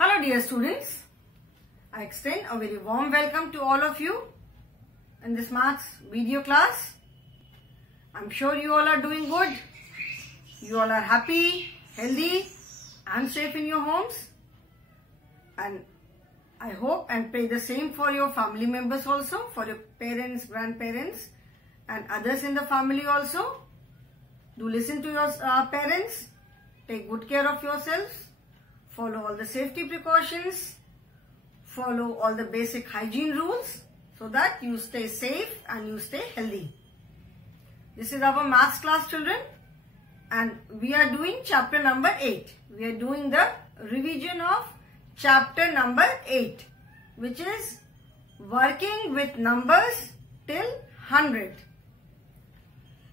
Hello dear students, I extend a very warm welcome to all of you in this maths video class. I'm sure you all are doing good. You all are happy, healthy and safe in your homes. And I hope and pray the same for your family members also, for your parents, grandparents and others in the family also. Do listen to your parents, take good care of yourselves. Follow all the safety precautions, follow all the basic hygiene rules so that you stay safe and you stay healthy. This is our maths class, children, and we are doing chapter number 8. We are doing the revision of chapter number 8, which is working with numbers till 100.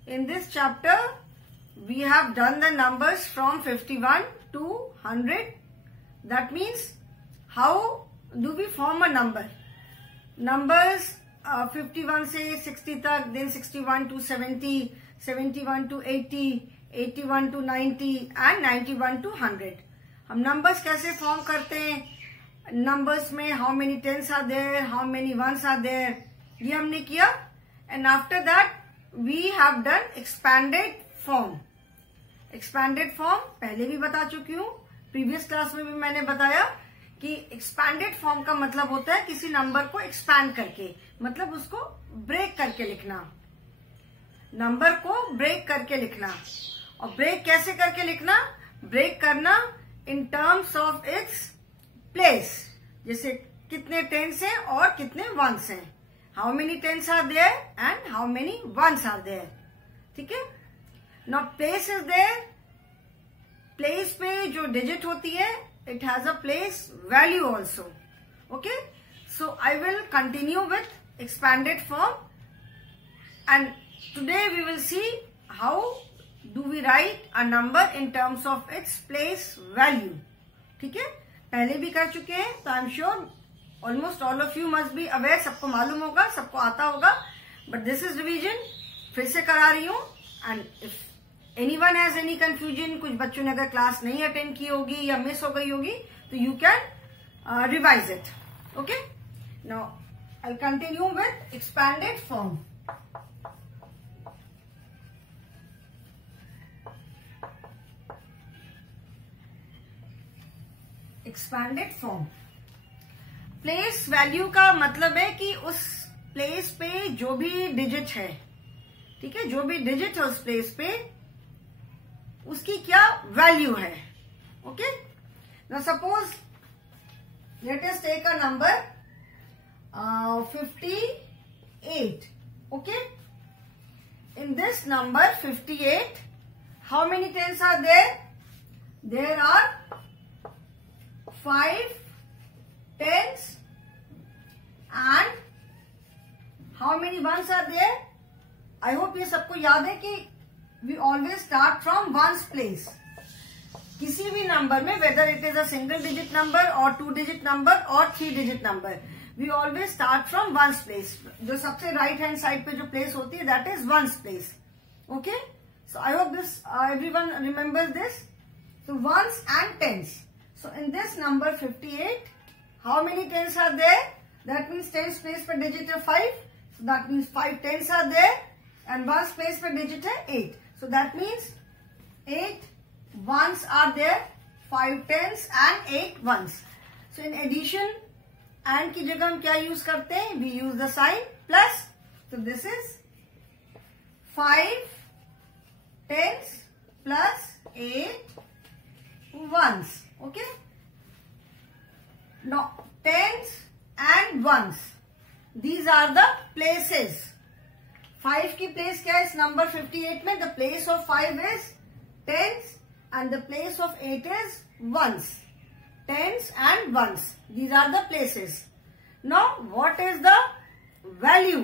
In this chapter, we have done the numbers from 51 to 100. That means how do we form a number? Numbers 51 से 60 तक, then 61 to 70, 71 to 80, 81 to 90 and 91 to 100. हम numbers कैसे form करते हैं? Numbers में how many tens are there, how many ones are there, ये हमने किया. And after that we have done expanded form. Expanded form पहले भी बता चुकी हूँ. प्रीवियस क्लास में भी मैंने बताया कि एक्सपैंडेड फॉर्म का मतलब होता है किसी नंबर को एक्सपैंड करके, मतलब उसको ब्रेक करके लिखना, नंबर को ब्रेक करके लिखना. और ब्रेक कैसे करके लिखना? ब्रेक करना in terms of its place. जैसे कितने टेंस हैं और कितने वंस हैं, how many tens are there and how many ones are there. ठीक है. Now place is there. Place पे जो डिजिट होती है, it has a place value also. Okay, so I will continue with expanded form and today we will see how do we write a number in terms of its place value. ठीक है, पहले भी कर चुके हैं, तो I am sure almost all of you must be aware. सबको मालूम होगा, सबको आता होगा, बट दिस इज रिवीजन. फिर से करा रही हूं. And if anyone has any confusion, कुछ बच्चों ने अगर क्लास नहीं अटेंड की होगी या मिस हो गई होगी, तो you can revise it. Okay? Now I'll continue with expanded form. Expanded form. Place value का मतलब है कि उस प्लेस पे जो भी डिजिट है, ठीक है, जो भी डिजिट है उस प्लेस पे उसकी क्या वैल्यू है. Okay. Now suppose let us take a number 58. Okay. In this number 58, how many tens are there? There are 5 tens and how many ones are there? I hope ये सबको याद है कि we always start from ones place. किसी भी number में, whether it is a single digit number or 2 digit number or 3 digit number, we always start from ones place. जो सबसे right hand side पे जो place होती है, that is ones place. Okay? So I hope this everyone remembers this. So ones and tens. So in this number 58, how many tens are there? That means tens place per digit है 5. So that means 5 tens are there. And ones place per digit है 8. So that means 8 ones are there, 5 tens and 8 ones. So in addition, and की जगह हम क्या use करते हैं? We use the sign plus. So this is 5 tens plus 8 ones. Okay. Now tens and ones, these are the places. 5 की place क्या है इस नंबर 58 में? The place of 5 is tens and the place of 8 is ones. Tens and ones, these are the places. Now what is the value?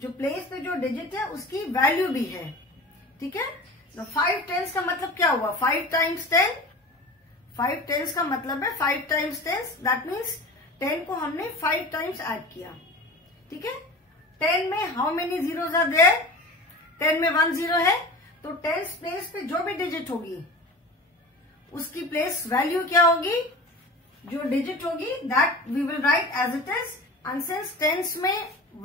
जो place पे जो digit है उसकी वैल्यू भी है. ठीक है. 5 टेंस का मतलब क्या हुआ? 5 टाइम्स 10. 5 टेंस का मतलब है 5 टाइम्स 10. दैट मीन्स 10 को हमने 5 टाइम्स ऐड किया. ठीक है. 10 में how many zeros are there? 10 में 1 जीरो है, तो 10 प्लेस पे जो भी डिजिट होगी उसकी प्लेस वैल्यू क्या होगी? जो डिजिट होगी that we will write as it is, and since tens में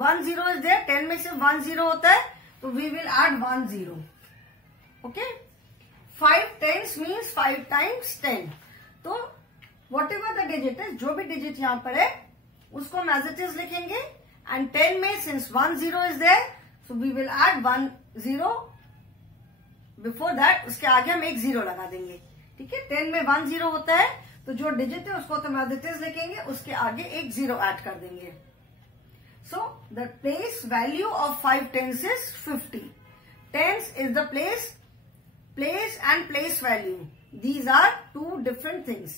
1 0 इज देयर, 10 में सिर्फ 1 0 होता है, तो we will add 1 0. Okay, 5 tens means 5 times 10. तो वॉट एवर द डिजिट है, जो भी डिजिट यहां पर है उसको हम एज इट इज लिखेंगे. एंड 10 में since 1 0 is there, so we will add 1 0 before that. उसके आगे हम एक 0 लगा देंगे. ठीक है, 10 में 1 0 होता है, तो जो डिजिट है उसको तो एज इट इज लिखेंगे, उसके आगे एक 0 ऐड कर देंगे. So the place value of 5 tens is 50. Tens is the place and place value, these are two different things.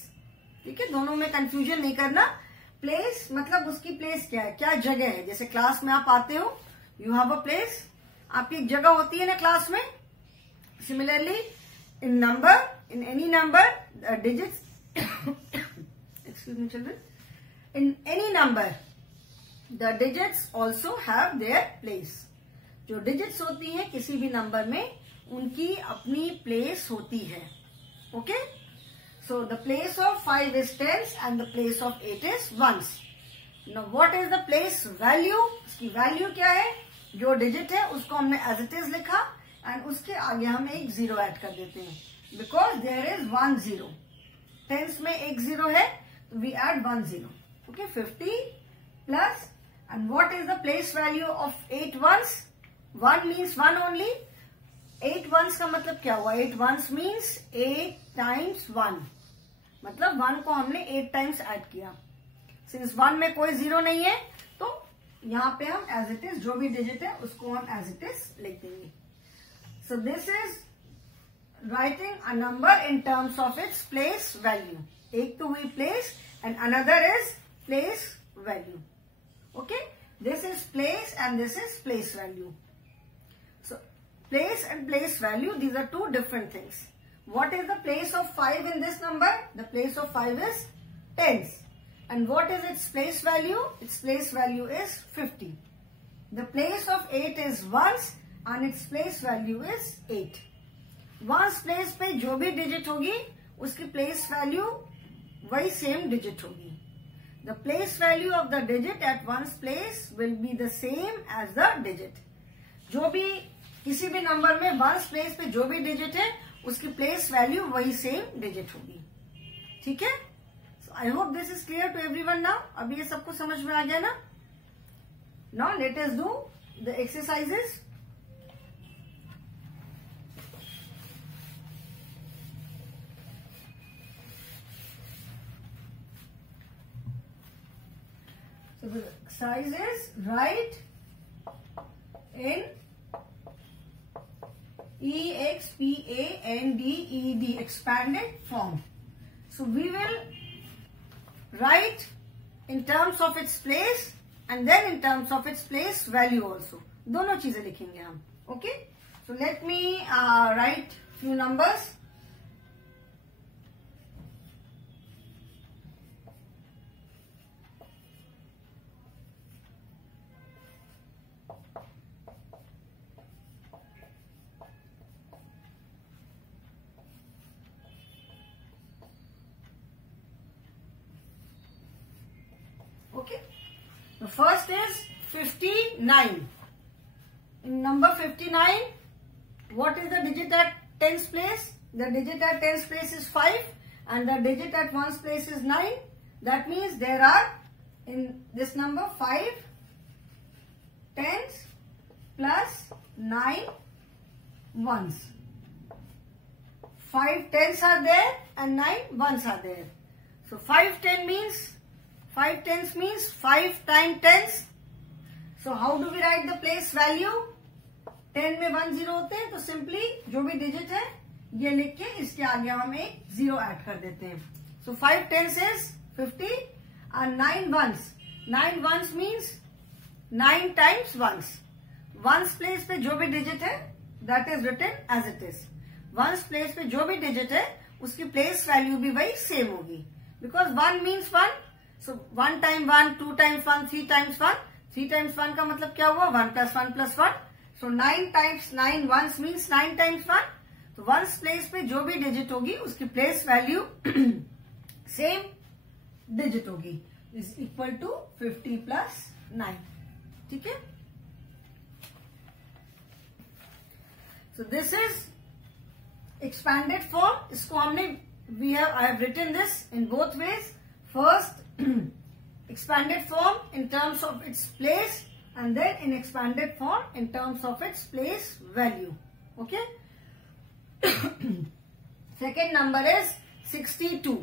ठीक है, दोनों में कंफ्यूजन नहीं करना. प्लेस मतलब उसकी प्लेस क्या है, क्या जगह है. जैसे क्लास में आप आते हो, यू हैव अ प्लेस, आपकी एक जगह होती है ना क्लास में. Similarly in number, in any number, digits, excuse me children, in any number, the digits also have their place. जो digits होती हैं किसी भी नंबर में, उनकी अपनी place होती है. Okay? So the place of 5 is tens and the place of 8 is ones. Now what is the place value? उसकी value क्या है? जो digit है उसको हमने as it is लिखा, and उसके आगे हम एक 0 ऐड कर देते हैं. Because there is 1 0. Tens में एक 0 है, तो we add 1 0. Okay, 50 plus, and what is the place value of 8 ones? 1 means 1 only. 8 ones का मतलब क्या हुआ? 8 ones means 8 times 1. मतलब 1 को हमने 8 times ऐड किया. Since 1 में कोई 0 नहीं है, तो यहाँ पे हम as it is, जो भी digit है उसको हम as it is लिख देंगे. So this is writing a number in terms of its place value. एक तो हुई place and another is place value. Okay, this is place and this is place value. So place and place value, these are two different things. What is the place of 5 in this number? The place of 5 is tens. And what is its place value? Its place value is 50. The place of 8 is ones and its place value is 8. Ones place पे जो भी digit होगी उसकी place value वही same digit होगी. The place value of the digit at ones place will be the same as the digit. जो भी किसी भी नंबर में वंस प्लेस पे जो भी डिजिट है उसकी प्लेस वैल्यू वही सेम डिजिट होगी. ठीक है, so I hope this is clear to everyone now. अब ये सबको समझ में आ गया ना. Now let us do the exercises. So the exercise is write in EXPANDED expanded form. So we will write in terms of its place and then in terms of its place value also. दोनों चीजें लिखेंगे हम. Okay? So let me write few numbers. Okay, the first is 59. In number 59, what is the digit at tens place? The digit at tens place is 5 and the digit at ones place is 9. That means there are in this number 5 tens plus 9 ones. 5 tens are there and 9 ones are there. So 5 tens means 5 times tens. So how do we write the place value? 10 में 1 0 होते हैं, तो simply जो भी digit है ये लिख के इसके आगे हम एक 0 ऐड कर देते हैं. So 5 tens is 50 and 9 ones. 9 ones means 9 times ones. Ones place पे जो भी डिजिट है that is written as it is. Ones place पे जो भी डिजिट है उसकी प्लेस वैल्यू भी वही सेम होगी. Because 1 means 1. So 1 times 1, 2 times 1, 3 times 1. 3 times 1 का मतलब क्या हुआ? 1 plus 1 plus 1. So 9 times 9 ones means 9 times 1. तो वंस प्लेस पे जो भी डिजिट होगी उसकी प्लेस वैल्यू सेम. डिजिट होगी, इज इक्वल टू 50 प्लस 9. ठीक है. So this is expanded form. इसको हमने I have written this in both ways. First expanded form in terms of its place and then in expanded form in terms of its place value. Okay. Second number is 62.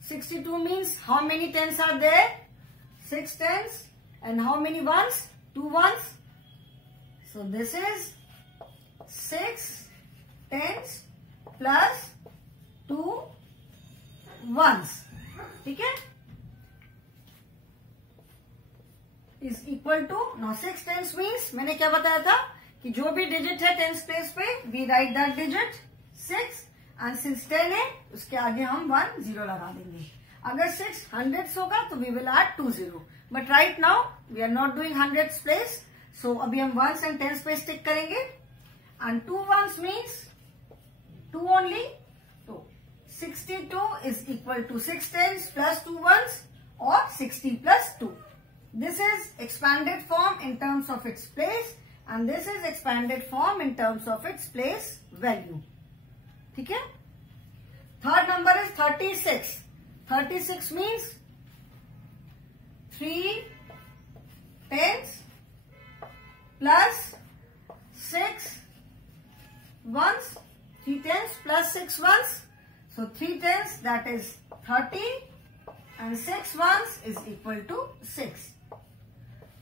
62 means how many tens are there? 6 tens. And how many ones? 2 ones. So this is 6 tens plus 2 ones. ठीक है. Is equal to, now 6 tens means मैंने क्या बताया था कि जो भी digit है टेंस प्लेस पे we write that digit 6 and since 10 है उसके आगे हम 1 0 लगा देंगे. अगर 6 हंड्रेड्स होगा तो we will add 2 0. But right now we are not doing hundreds place, so अभी हम वंस एंड टेंस पे स्टिक करेंगे. And 2 ones means 2 only. तो 62 is equal to 6 tens plus 2 ones और 60 plus 2. This is expanded form in terms of its place and this is expanded form in terms of its place value. ठीक है. Third number is 36. 36 means 3 tens plus 6 ones. 3 tens plus 6 ones. So 3 tens, that is 30 and 6 ones is equal to 6.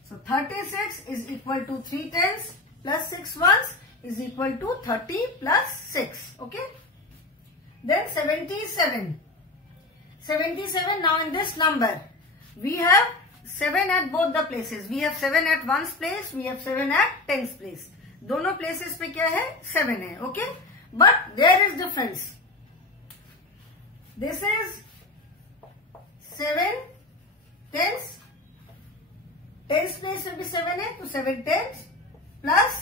So 36 is equal to 3 tens plus 6 ones is equal to 30 plus 6. Okay. Then 77. 77. Now in this number we have 7 at both the places. We have 7 at ones place. We have 7 at tens place. दोनों places पे क्या है? 7 है. Okay. But there is difference. This is 7 tens. Tens place में भी 7 है तो 7 tens plus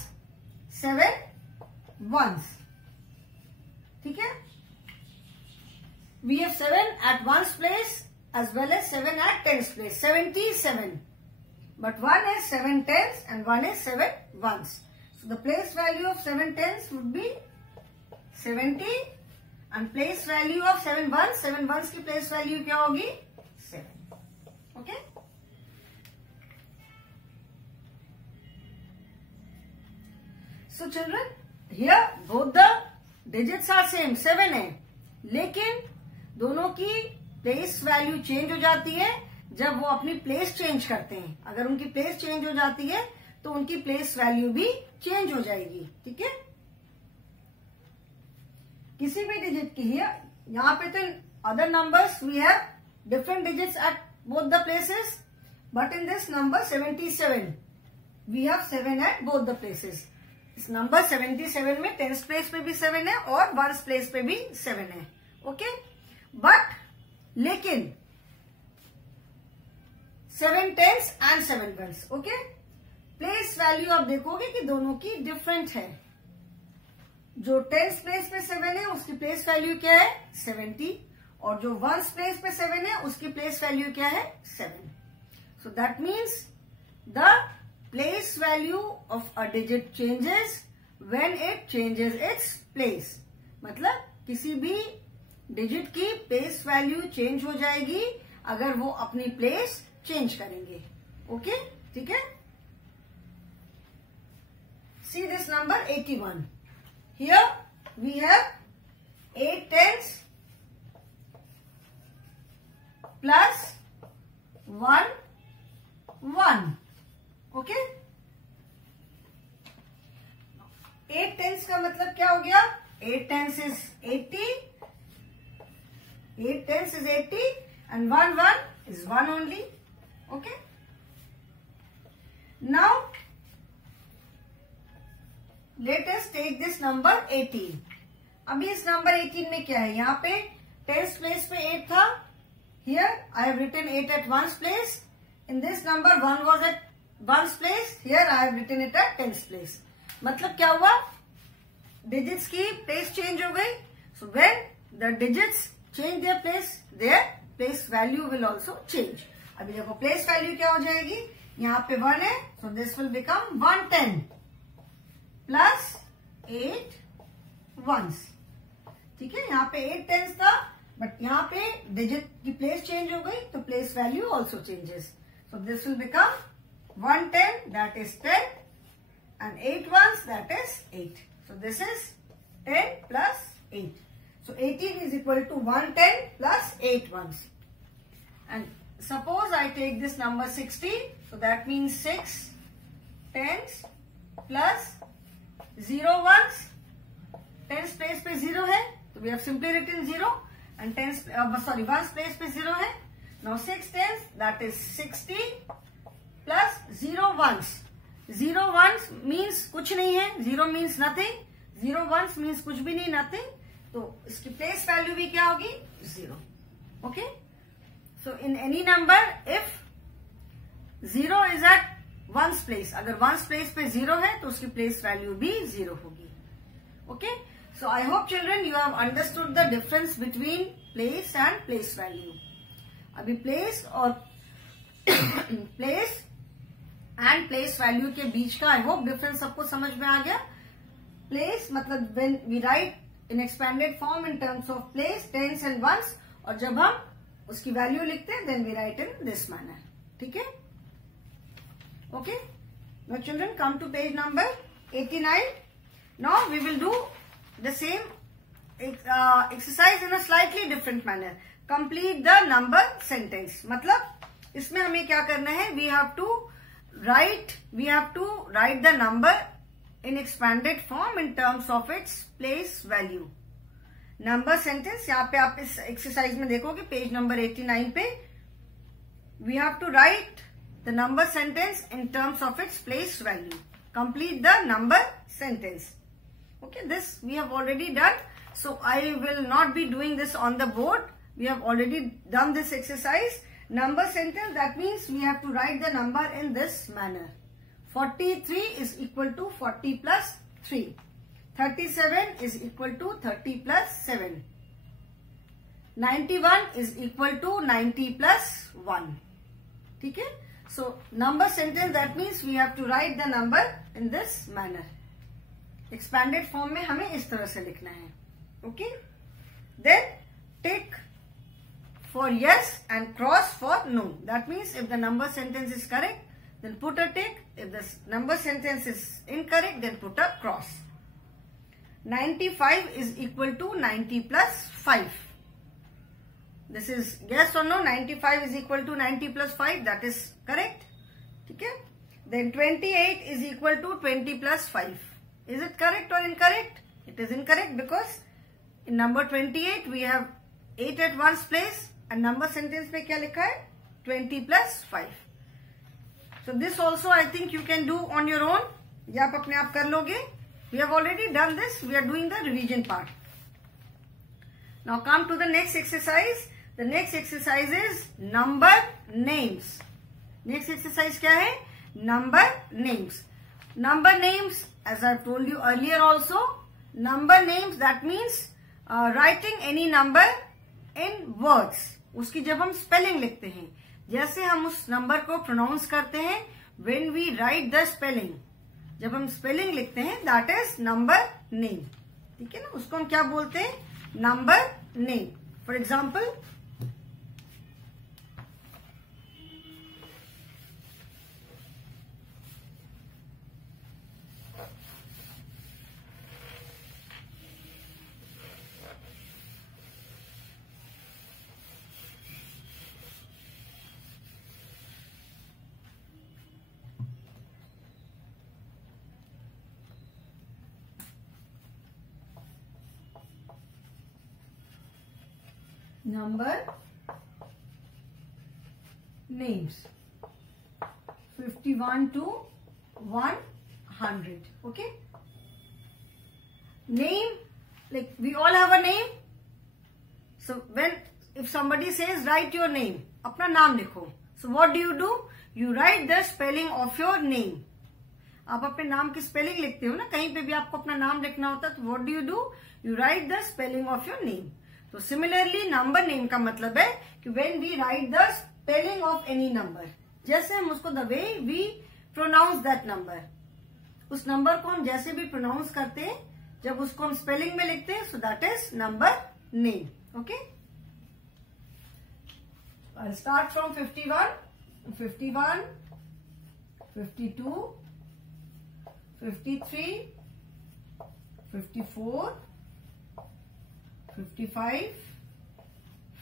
7 ones. ठीक है. We have 7 at ones place as well as 7 at tens place. 77. But one is 7 tens and one is 7 ones. So the place value of 7 tens would be 70 and place value of 7 ones. 7 ones की place value क्या होगी? 7. ओके. So children, here both the digits are same, 7 है, लेकिन दोनों की place value change हो जाती है जब वो अपनी प्लेस चेंज करते हैं. अगर उनकी प्लेस चेंज हो जाती है तो उनकी प्लेस वैल्यू भी चेंज हो जाएगी. ठीक है. किसी भी डिजिट की है, यहाँ पे तो other numbers we have different digits at both the places, but in this number 77 we have 7 at both the places. इस नंबर 77 में टेंस प्लेस पे भी 7 है और वंस प्लेस पे भी 7 है. ओके. बट लेकिन 7 tens and 7 ones. Okay. Place value आप देखोगे कि दोनों की डिफरेंट है. जो टेंस प्लेस पे 7 है उसकी प्लेस वैल्यू क्या है? 70. और जो वंस प्लेस पे 7 है उसकी प्लेस वैल्यू क्या है? 7. So that means the place value of a digit changes when it changes its place. मतलब किसी भी डिजिट की प्लेस वैल्यू चेंज हो जाएगी अगर वो अपनी प्लेस चेंज करेंगे. ओके. ठीक है. See this number 81. Here we have 8 tens plus 1 1. Okay. 8 tens का मतलब क्या हो गया? 8 tens is 80. 8 tens is 80 and 1 1 is 1 only. Okay. Now let us take this number 18. अभी इस नंबर 18 में क्या है? यहाँ पे टेंस प्लेस पे 8 था. Here I have written 8 at ones place. In this number 1 was at ones place. Here I have written it at tens place. मतलब क्या हुआ? डिजिट्स की प्लेस चेंज हो गई. So when the digits change their place value will also change. अभी देखो place value क्या हो जाएगी, यहाँ पे 1 है, so this will become 110 plus 8 ones. ठीक है, यहाँ पे 8 टेंस था, बट यहाँ पे डिजिट की प्लेस चेंज हो गई, तो place value also changes. So this will become 110 that is 10 and 8 ones that is 8. So this is 10 plus 8. So 18 is equal to 110 plus 8 ones. And suppose I take this number 16. So that means 6 tens plus 0 ones. Tens place पे 0 है, so we have simply written 0. And tens, ones place पे 0 है. Now 6 tens, that is 60 plus 0 ones. 0 ones means कुछ नहीं है, 0 means nothing, 0 ones means कुछ भी नहीं, नथिंग, तो इसकी प्लेस वैल्यू भी क्या होगी, 0। Okay, so in any number if 0 is at ones place, अगर वंस प्लेस पे 0 है तो उसकी प्लेस वैल्यू भी 0 होगी। Okay, so I hope children you have understood the difference between place and place value. अभी प्लेस और प्लेस एंड प्लेस वैल्यू के बीच का आई होप डिफरेंस सबको समझ में आ गया। प्लेस मतलब when we write in expanded form in terms of place, tens and ones, और जब हम उसकी वैल्यू लिखते हैं then we write in this manner. ठीक है, okay. Now children come to page number 89। Now we will do the same exercise in a slightly different manner. Complete the number sentence, मतलब इसमें हमें क्या करना है, we have to write the number in expanded form in terms of its place value. Number sentence यहाँ पे आप इस एक्सरसाइज में देखोगे पेज नंबर 89 पे, we have to write the number sentence in terms of its place value. Complete the number sentence. Okay, this we have already done, so I will not be doing this on the board. We have already done this exercise. Number sentence, that means we have to write the number in this manner. 43 is equal to 40 plus 3. 37 is equal to 30 plus 7. 91 is equal to 90 plus 1. ठीक है? So, number sentence, that means we have to write the number in this manner. Expanded form में हमें इस तरह से लिखना है. Okay? Then, tick for yes and cross for no. That means if the number sentence is correct, then put a tick. If the number sentence is incorrect, then put a cross. 95 is equal to 90 plus 5. This is yes or no? 95 is equal to 90 plus 5. That is correct. Okay? Then 28 is equal to 20 plus 5. Is it correct or incorrect? It is incorrect because in number 28 we have 8 at one's place. And number sentence पे क्या लिखा है, 20 plus 5. So this also I think you can do on your own. ये आप अपने आप कर लोगे. We have already done this. We are doing the revision part. Now come to the next exercise. The next exercise is number names. Next exercise क्या है, number names. Number names, as I have told you earlier also, number names that means writing any number in words. उसकी जब हम spelling लिखते हैं, जैसे हम उस नंबर को प्रोनाउंस करते हैं, when we write the spelling, जब हम स्पेलिंग लिखते हैं, दैट इज नंबर नेम। ठीक है ना, उसको हम क्या बोलते हैं, number name. For example, number names 51 to 100. Okay, name, like we all have a name. So when if somebody says write your name, अपना नाम लिखो, so what do? You write the spelling of your name. आप अपने नाम की spelling लिखते हो ना, कहीं पे भी आपको अपना नाम लिखना होता है, तो what do? You write the spelling of your name. तो सिमिलरली नंबर नेम का मतलब है कि when we write the spelling of any number, जैसे हम उसको the way we pronounce that number, उस नंबर को हम जैसे भी प्रोनाउंस करते हैं, जब उसको हम स्पेलिंग में लिखते हैं, so that is number name. Okay, I'll start from 51, 51, 52, 53, 54, 55,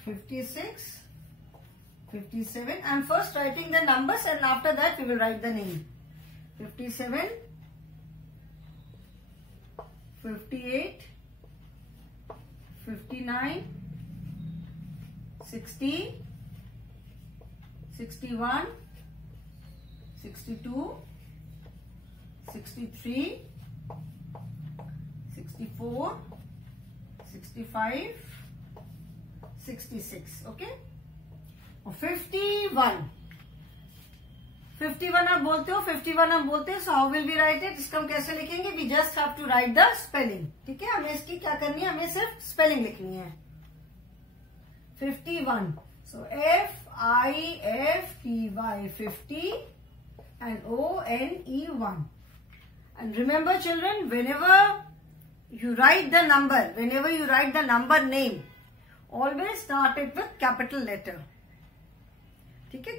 56, 57. I'm first writing the numbers and after that we will write the name. 57, 58, 59, 60, 61, 62, 63, 64, 65, 66. Okay? 51. 51 आप बोलते हो, 51 हम बोलते हैं. So how will we write it? इसका हम कैसे लिखेंगे? We just have to write the spelling. ठीक है, हमें इसकी क्या करनी है? हमें सिर्फ स्पेलिंग लिखनी है. 51. So FIFTY 50 and ONE 1. And remember children, whenever you write the number name, always start it with capital letter. ठीक है,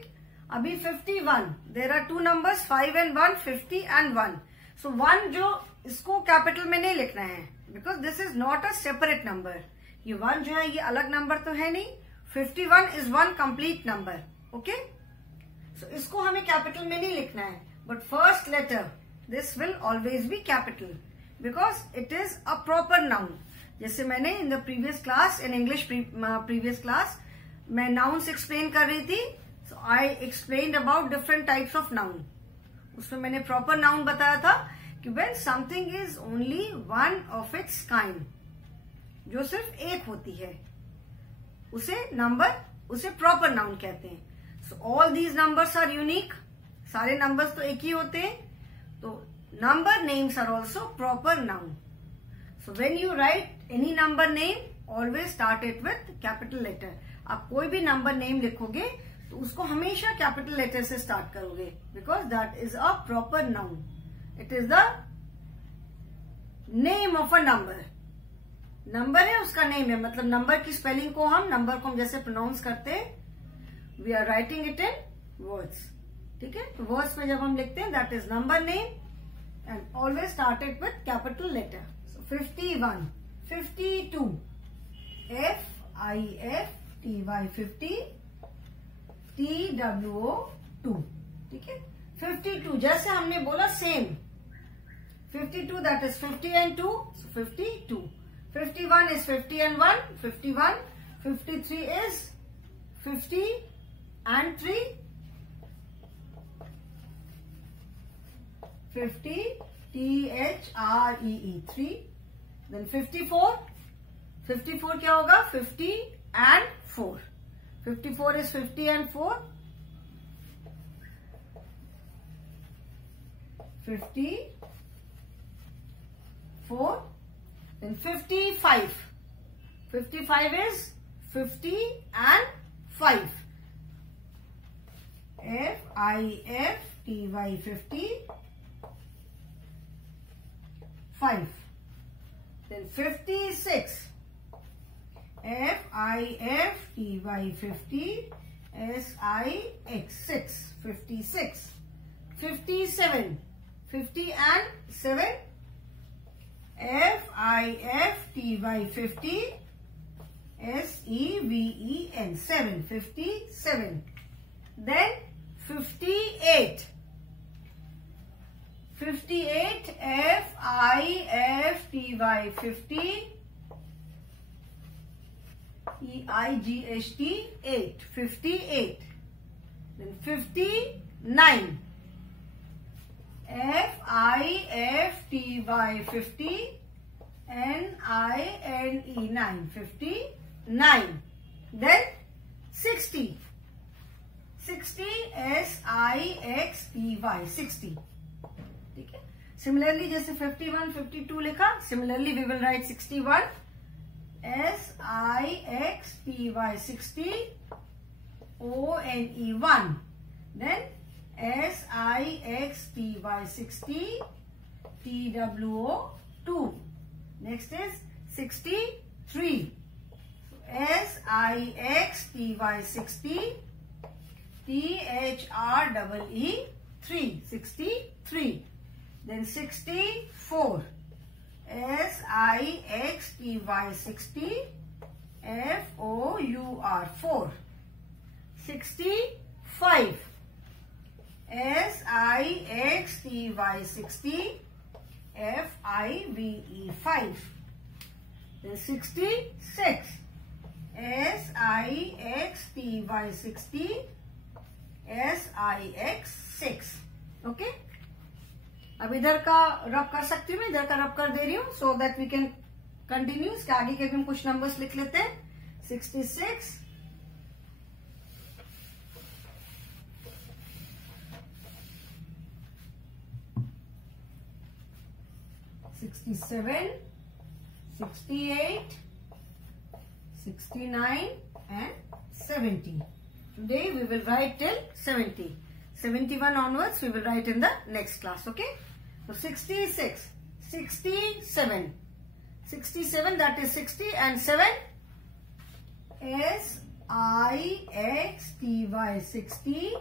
अभी 51, there are two numbers 5 and 1, 50 and 1. So 1 जो इसको कैपिटल में नहीं लिखना है, because this is not a separate number. ये 1 जो है ये अलग नंबर तो है नहीं. 51 is one complete number. Okay? So इसको हमें कैपिटल में नहीं लिखना है. But first letter, this will always be capital because it is a proper noun. जैसे मैंने in the previous class, in English previous class, मैं nouns explain कर रही थी. So I explained about different types of noun. उसमें मैंने proper noun बताया था कि when something is only one of its kind, जो सिर्फ एक होती है, उसे प्रॉपर नाउन कहते हैं. So all these numbers are unique. सारे नंबर्स तो एक ही होते हैं. तो number names are also proper noun. So when you write any number name, always start it with capital letter. आप कोई भी नंबर नेम लिखोगे तो उसको हमेशा कैपिटल लेटर से स्टार्ट करोगे, because that is a proper noun. It is the name of a number. Number है, उसका नेम है. मतलब नंबर की स्पेलिंग को नंबर को हम जैसे प्रोनाउंस करते हैं, we are writing it in words. ठीक है, तो वर्ड्स में जब हम लिखते हैं, that is number name and always started with capital letter. So 51, 52, FIFTY 50, TWO 2. ठीक है, 52 जैसे हमने बोला same. 52 that is 50 and 2, so 52. 51 is 50 and 1, 51. 53 is 50 and 3, 50, THREE 3. Then 54, 54 क्या होगा? 50 and 4. 54 is 50 and 4. 54. Then 55. 55 is 50 and 5. FIFTY 50, 5. Then 56. FIFTY 50, SIX 6. 56. 57. 50 and 7. FIFTY 50, SEVEN 7. 57. Then 58. 58 FIFTY 50, EIGHT 8. 58. Then 59. FIFTY 50, NINE 9. 59. Then 60. 60 SIXTY 60. ठीक है, similarly जैसे 51, 52 लिखा, similarly we will write 61, SIXTY 60, ONE 1. Then SIXTY 60, TWO 2. Next is 63. SIXTY 60, THREE 3. 63. Then 64. SIXTY 60, FOUR 4. 65. SIXTY 60, FIVE 5. Then 66. SIXTY 60, SIX 6. Okay, अब इधर का रब कर सकती हूँ मैं, इधर का रब कर दे रही हूँ so that we can continue. इसके आगे के भी हम कुछ नंबर्स लिख लेते हैं. 66, 67, 68, 69 and 70. Today we will write till 70. 71 onwards we will write in the next class. Okay. So 66, 67, 67, that is 60 and 7. SIXTY 60,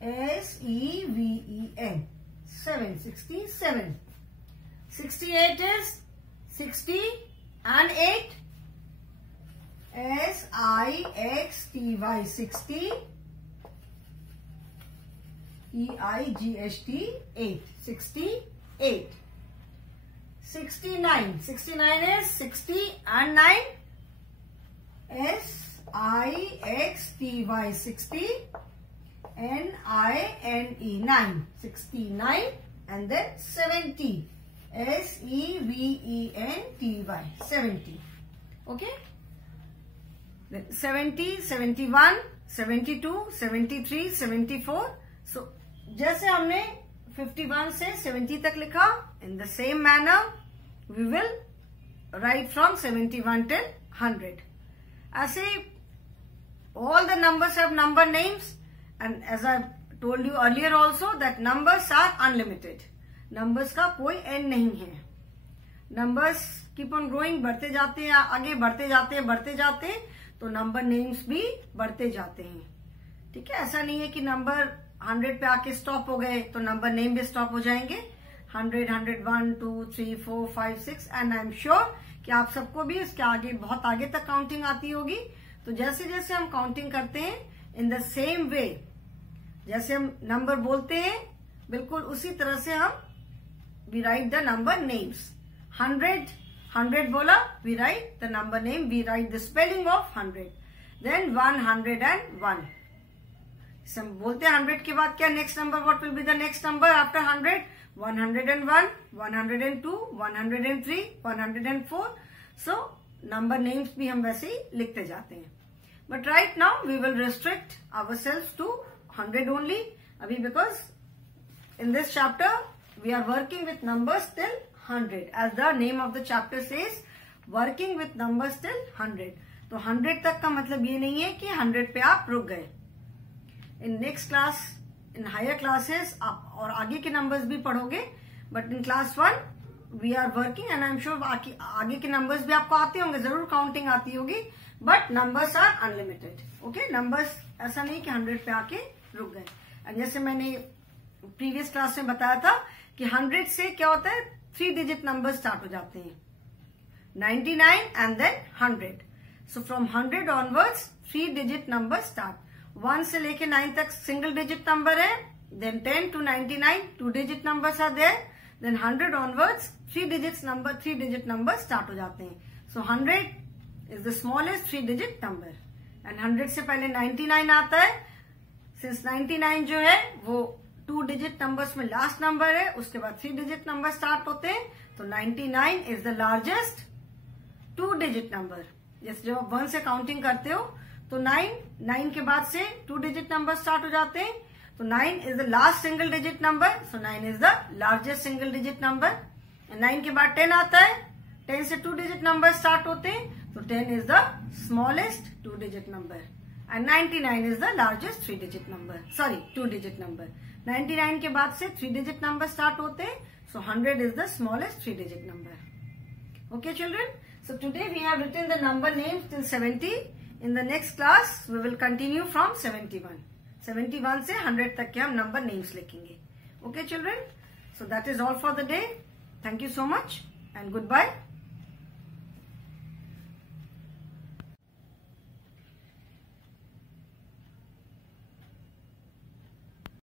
SEVEN 7. 67. 68 is 60 and 8. SIXTY 60, EIGHT 8. 68. 69. 69 is 60 and 9. SIXTY 60, NINE 9. 69 and then 70. SEVENTY 70. Okay. Then 70, 71, 72, 73, 74. So जैसे हमने 51 से 70 तक लिखा, in the same manner we will write from 71 till 100. ऐसे all the numbers have number names, and as I told you earlier also that numbers are unlimited. Numbers का कोई end नहीं है. Numbers keep on growing, बढ़ते जाते हैं, आगे बढ़ते जाते हैं, तो नंबर नेम्स भी बढ़ते जाते हैं. ठीक है, ऐसा नहीं है कि नंबर 100 पे आके स्टॉप हो गए तो नंबर नेम भी स्टॉप हो जाएंगे. 100, 101, 2, 3, 4, 5, 6 एंड आई एम श्योर कि आप सबको भी इसके आगे बहुत आगे तक काउंटिंग आती होगी. तो जैसे जैसे हम काउंटिंग करते हैं इन द सेम वे, जैसे हम नंबर बोलते हैं बिल्कुल उसी तरह से हम we write the number names. 100 बोला, we write the number name, we write the spelling of 100. Then 101. So हम बोलते हैं 100 के बाद क्या next number, what will be the next number after 100? 101, 102, 103, 104. So number names भी हम वैसे ही लिखते जाते हैं. But right now we will restrict ourselves to 100 only. अभी because in this chapter we are working with numbers till 100. As the name of the chapter says, working with numbers till 100. तो 100 तक का मतलब ये नहीं है कि 100 पे आप रुक गए. In next class, in higher classes, आप और आगे के numbers भी पढ़ोगे. But in class 1, we are working and I'm sure आगे के numbers भी आपको आते होंगे, जरूर counting आती होगी. But numbers are unlimited. Okay, numbers ऐसा नहीं कि 100 पे आके रुक गए. And जैसे मैंने previous class में बताया था कि 100 से क्या होता है, 3 digit numbers start हो जाते हैं. 99 and then 100. So from 100 onwards 3 digit numbers start. 1 से लेके 9 तक single digit number है. Then 10 to 99 2 digit numbers are there. Then 100 onwards 3 digit numbers start हो जाते हैं. So 100 is the smallest 3 digit number. And 100 से पहले 99 आता है. Since 99 जो है वो 2 digit numbers में लास्ट नंबर है, उसके बाद 3 digit नंबर स्टार्ट होते हैं. तो 99 is the largest 2 digit number. जैसे जब आप 1 से काउंटिंग करते हो तो 9 के बाद से 2 digit नंबर स्टार्ट हो जाते हैं. तो 9 is the last single digit number. So 9 is the largest single digit number. 9 के बाद 10 आता है. 10 से 2 डिजिट नंबर स्टार्ट होते हैं, तो 10 is the smallest 2 digit number and 99 is the largest 3 digit number, sorry 2 digit number. 99 के बाद से 3 डिजिट नंबर स्टार्ट होते हैं, so 100 is the smallest 3 digit number. Okay children, so today we have written the number names till 70. In the next class we will continue from 71. 71 से 100 तक के हम number names लिखेंगे. Okay children, so that is all for the day. Thank you so much and goodbye.